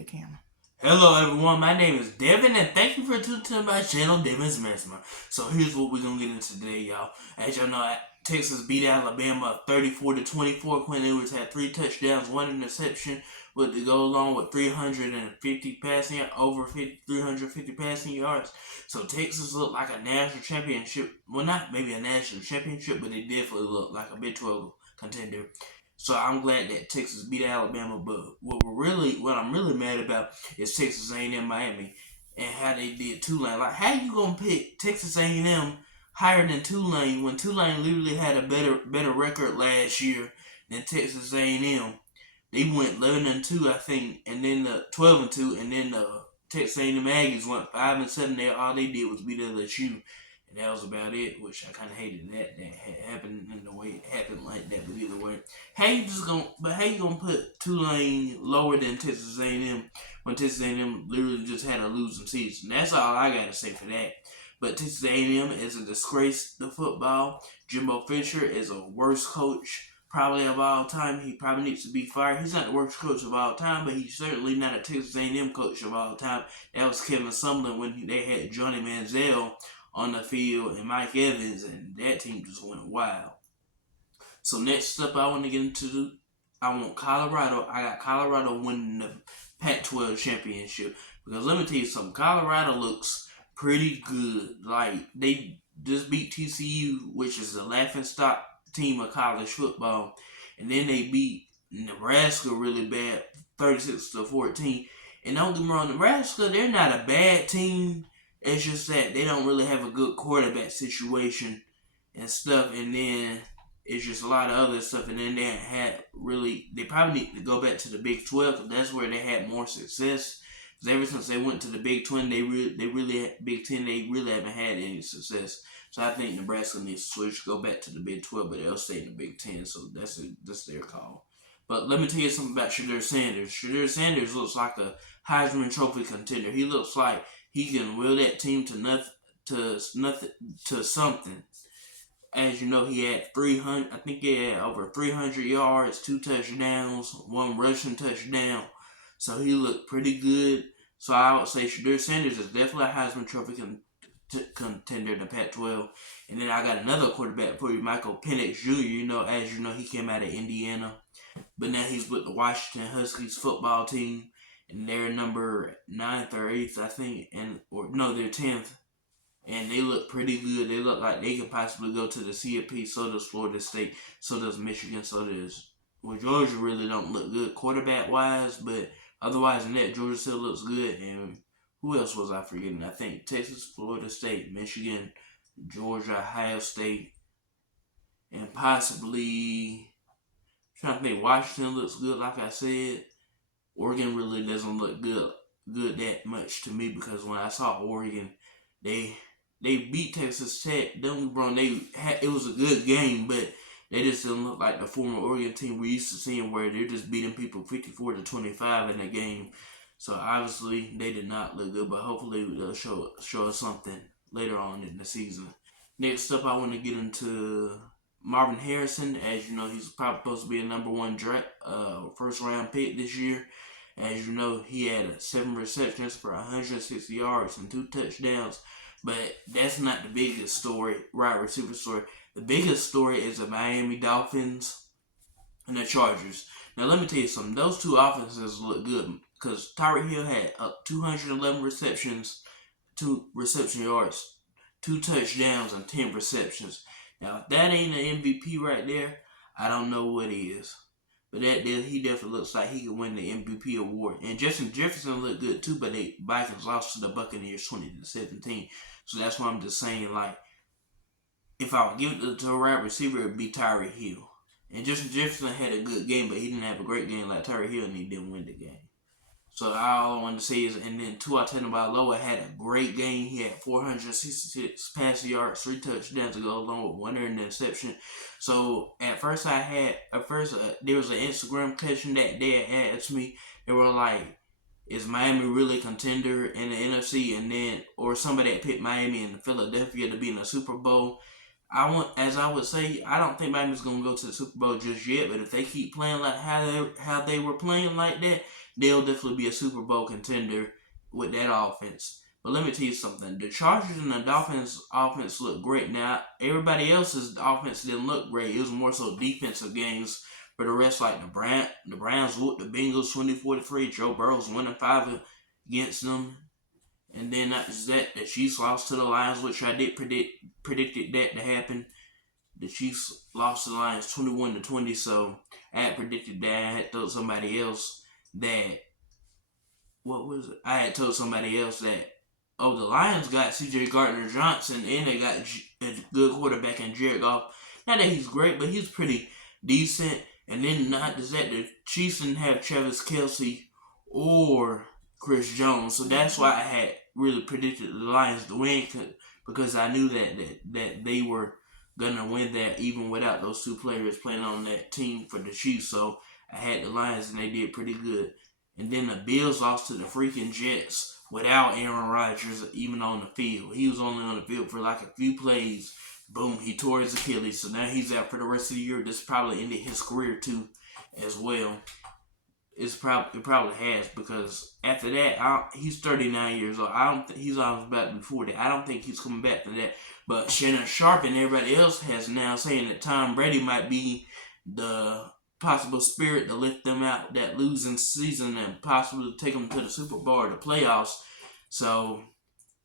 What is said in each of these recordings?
The camera. Hello everyone, my name is Devin and thank you for tuning to my channel, Devin's Mastermind. So here's what we're gonna get into today, y'all. As y'all know, Texas beat Alabama 34-24. Quinn Ewers had 3 touchdowns, 1 interception, with to go along with 350 passing, over 350 passing yards. So Texas looked like a national championship. Well, not maybe a national championship, but they definitely looked like a Big 12 contender. So I'm glad that Texas beat Alabama, but what I'm really mad about is Texas A&M Miami and how they did Tulane. Like, how you gonna pick Texas A&M higher than Tulane when Tulane literally had a better record last year than Texas A&M? They went 11-2, I think, and then 12-2, and then Texas A&M Aggies went 5-7. All they did was beat LSU. And that was about it, which I kind of hated that had happened in the way it happened like that. But either way, how you gonna put Tulane lower than Texas A&M when Texas A&M literally just had a losing season? That's all I gotta say for that. But Texas A&M is a disgrace to football. Jimbo Fisher is a worst coach probably of all time. He probably needs to be fired. He's not the worst coach of all time, but he's certainly not a Texas A&M coach of all time. That was Kevin Sumlin when they had Johnny Manziel on the field and Mike Evans, and that team just went wild. So next up I want to get into, I want Colorado. I got Colorado winning the Pac-12 championship, because let me tell you something, Colorado looks pretty good. Like, they just beat TCU, which is the laughingstock team of college football, and then they beat Nebraska really bad, 36-14. And don't get me wrong, Nebraska, they're not a bad team. It's just that they don't really have a good quarterback situation and stuff, and then it's just a lot of other stuff, and then they probably need to go back to the Big 12, because that's where they had more success. Because ever since they went to the Big 10, Big 10, they really haven't had any success. So I think Nebraska needs to switch, go back to the Big 12, but they'll stay in the Big 10, so that's their call. But let me tell you something about Shedeur Sanders. Shedeur Sanders looks like a Heisman Trophy contender. He looks like he can will that team to something. As you know, he had 300. I think he had over 300 yards, 2 touchdowns, 1 rushing touchdown. So he looked pretty good. So I would say Shedeur Sanders is definitely a Heisman Trophy contender in the Pac-12. And then I got another quarterback for you, Michael Penix Jr. As you know, he came out of Indiana, but now he's with the Washington Huskies football team. And they're number 9th or 8th, I think, they're 10th. And they look pretty good. They look like they could possibly go to the CFP. So does Florida State. So does Michigan. So does, Georgia really don't look good quarterback-wise. But otherwise than that, Georgia still looks good. And who else was I forgetting? I think Texas, Florida State, Michigan, Georgia, Ohio State, and possibly, I'm trying to think, Washington looks good, like I said. Oregon really doesn't look good that much to me, because when I saw Oregon, they beat Texas Tech. Don't get me wrong, it was a good game, but they just didn't look like the former Oregon team we used to seeing, where they're just beating people 54-25 in the game. So obviously they did not look good, but hopefully they'll show us something later on in the season. Next up, I want to get into Marvin Harrison. As you know, he's probably supposed to be a number 1 first round pick this year. As you know, he had 7 receptions for 160 yards and 2 touchdowns. But that's not the biggest story, wide receiver story. The biggest story is the Miami Dolphins and the Chargers. Now, let me tell you something. Those two offenses look good, because Tyreek Hill had 211 receptions, 2 reception yards, 2 touchdowns, and 10 receptions. Now, if that ain't an MVP right there, I don't know what is. But he definitely looks like he could win the MVP award. And Justin Jefferson looked good too, but the Vikings lost to the Buccaneers 20-17. So that's why I'm just saying, like, if I would give it to a right receiver, it would be Tyreek Hill. And Justin Jefferson had a good game, but he didn't have a great game like Tyreek Hill, and he didn't win the game. So all I wanted to say is, and then Tua Tagovailoa had a great game. He had 466 passing yards, 3 touchdowns to go along with 1 interception. So at first there was an Instagram question that they had asked me. They were like, is Miami really a contender in the NFC? And then, or somebody that picked Miami and Philadelphia to be in the Super Bowl. As I would say, I don't think Miami's gonna go to the Super Bowl just yet. But if they keep playing like how they were playing like that, they'll definitely be a Super Bowl contender with that offense. But let me tell you something. The Chargers and the Dolphins offense look great. Now, everybody else's offense didn't look great. It was more so defensive games for the rest, like the Browns whooped the Bengals 24-3. Joe Burrow's 1-5 against them. And then after that, the Chiefs lost to the Lions, which I did predicted that to happen. The Chiefs lost to the Lions 21-20, so I had predicted that. I had told somebody else that, I had told somebody else that, the Lions got C.J. Gardner-Johnson, and they got a good quarterback in Jared Goff. Not that he's great, but he's pretty decent. And then not just that, the Chiefs didn't have Travis Kelce or Chris Jones. So that's why I had really predicted the Lions to win, because I knew that they were going to win that even without those 2 players playing on that team for the Chiefs. So I had the Lions, and they did pretty good. And then the Bills lost to the freaking Jets without Aaron Rodgers even on the field. He was only on the field for like a few plays. Boom, he tore his Achilles. So now he's out for the rest of the year. This probably ended his career too as well. It probably has, because after that, he's 39 years old. I don't think he's almost about before that. I don't think he's coming back to that. But Shannon Sharp and everybody else has now saying that Tom Brady might be the possible spirit to lift them out that losing season and possibly take them to the Super Bowl or the playoffs. So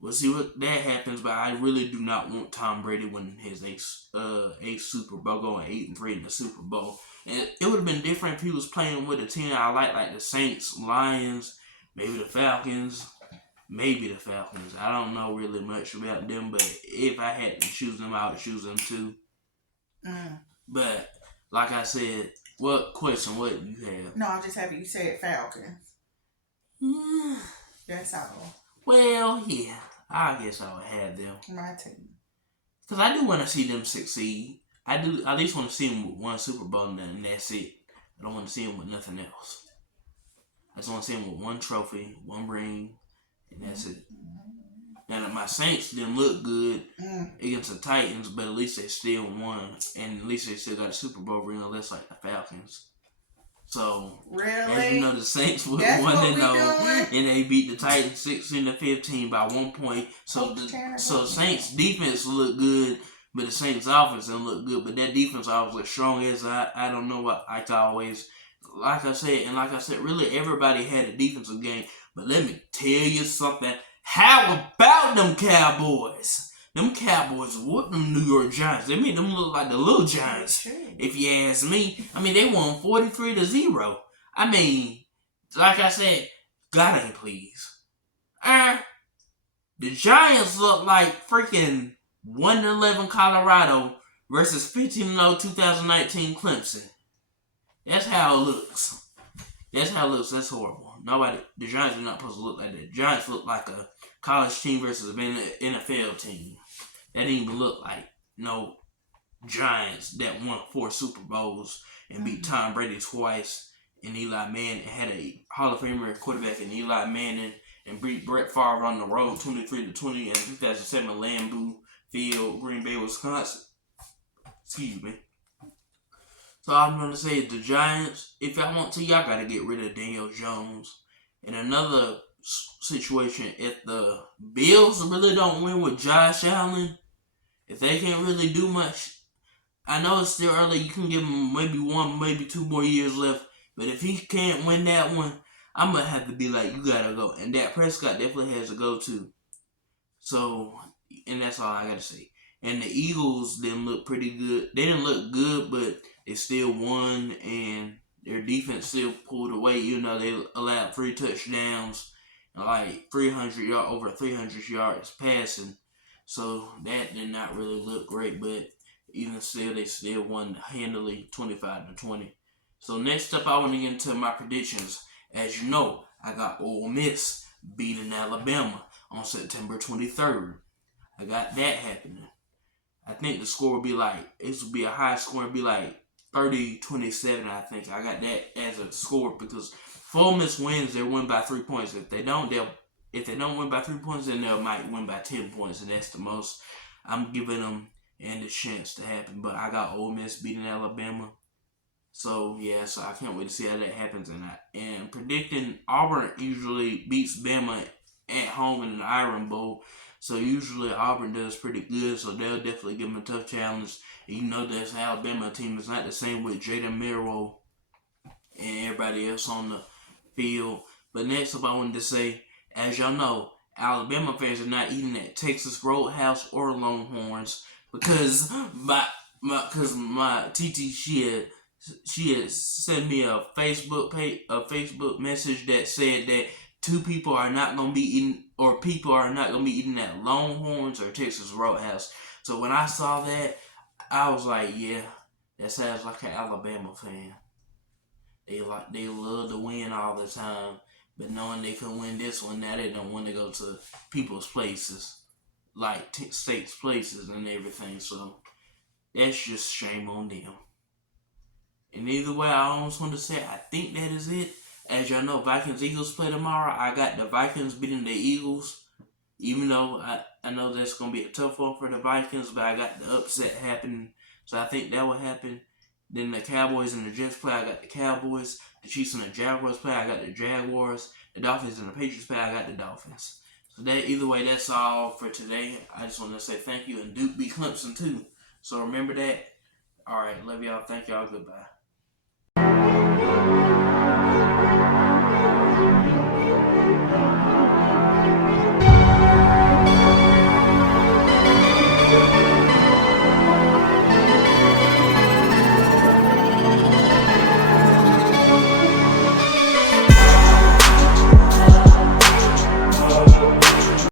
we'll see what that happens. But I really do not want Tom Brady winning his eighth Super Bowl, going 8-3 in the Super Bowl. And it would have been different if he was playing with a team I like the Saints, Lions, maybe the Falcons. I don't know really much about them, but if I had to choose them, I would choose them too. But like I said, what question? What do you have? No, I'm just happy you said Falcons. That's all. Well, yeah, I guess I would have them. My team. Because I do want to see them succeed. I do at least want to see them with 1 Super Bowl, and that's it. I don't want to see them with nothing else. I just want to see them with 1 trophy, 1 ring, and that's it. Now, my Saints didn't look good against the Titans, but at least they still won, and at least they still got a Super Bowl ring, unless like the Falcons. So, really? As you know, the Saints were 1-0, and they beat the Titans 16-15 by 1 point. So Saints defense looked good, but the Saints offense didn't look good. But that defense always was strong as I don't know what I always. Like I said, really everybody had a defensive game. But let me tell you something. How about them Cowboys? Them Cowboys whooped them New York Giants. They made them look like the little Giants, if you ask me. I mean, they won 43-0. I mean, like I said, God ain't pleased. The Giants look like freaking 1-11 Colorado versus 15-0 2019 Clemson. That's how it looks. That's That's horrible. The Giants are not supposed to look like that. The Giants look like a college team versus an NFL team. That didn't even look like no Giants that won 4 Super Bowls and beat Tom Brady twice, and Eli Manning had a Hall of Famer quarterback in Eli Manning, and beat Brett Favre on the road 23-20 in 2007 Lambeau Field, Green Bay, Wisconsin. Excuse me. So all I'm going to say is the Giants, if y'all want to, y'all got to get rid of Daniel Jones. In another situation, if the Bills really don't win with Josh Allen, if they can't really do much, I know it's still early. You can give him maybe 1, maybe 2 more years left. But if he can't win that one, I'm going to have to be like, you got to go. And Dak Prescott definitely has to go too. So and that's all I gotta say. And the Eagles didn't look pretty good. They didn't look good, but they still won, and their defense still pulled away. You know, they allowed 3 touchdowns and like 300 over 300 yards passing. So that did not really look great, but even still, they still won handily, 25-20. So next up, I want to get into my predictions. As you know, I got Ole Miss beating Alabama on September 23rd. I got that happening. I think the score would be this would be a high score. It'd be like 30-27, I think. I got that as a score because if Ole Miss wins, they'll win by 3 points. If they don't win by 3 points, then they might win by 10 points, and that's the most I'm giving them and the chance to happen. But I got Ole Miss beating Alabama. So yeah, so I can't wait to see how that happens. And predicting Auburn usually beats Bama at home in the Iron Bowl. So usually Auburn does pretty good. So they'll definitely give them a tough challenge. And you know this Alabama team is not the same with Jada Merrill and everybody else on the field. But next up, I wanted to say, as y'all know, Alabama fans are not eating at Texas Roadhouse or Longhorns because my TT she had sent me a Facebook message that said that people are not gonna be eating at Longhorns or Texas Roadhouse. So when I saw that, I was like, yeah, that sounds like an Alabama fan. They love to win all the time, but knowing they can win this one, now they don't want to go to people's places, like states' places and everything. So that's just shame on them. And either way, I almost want to say I think that is it. As y'all know, Vikings-Eagles play tomorrow. I got the Vikings beating the Eagles. Even though I know that's going to be a tough one for the Vikings, but I got the upset happening. So I think that will happen. Then the Cowboys and the Jets play. I got the Cowboys. The Chiefs and the Jaguars play. I got the Jaguars. The Dolphins and the Patriots play. I got the Dolphins. So that either way, that's all for today. I just want to say thank you. And Duke beat Clemson too. So remember that. All right. Love y'all. Thank y'all. Goodbye.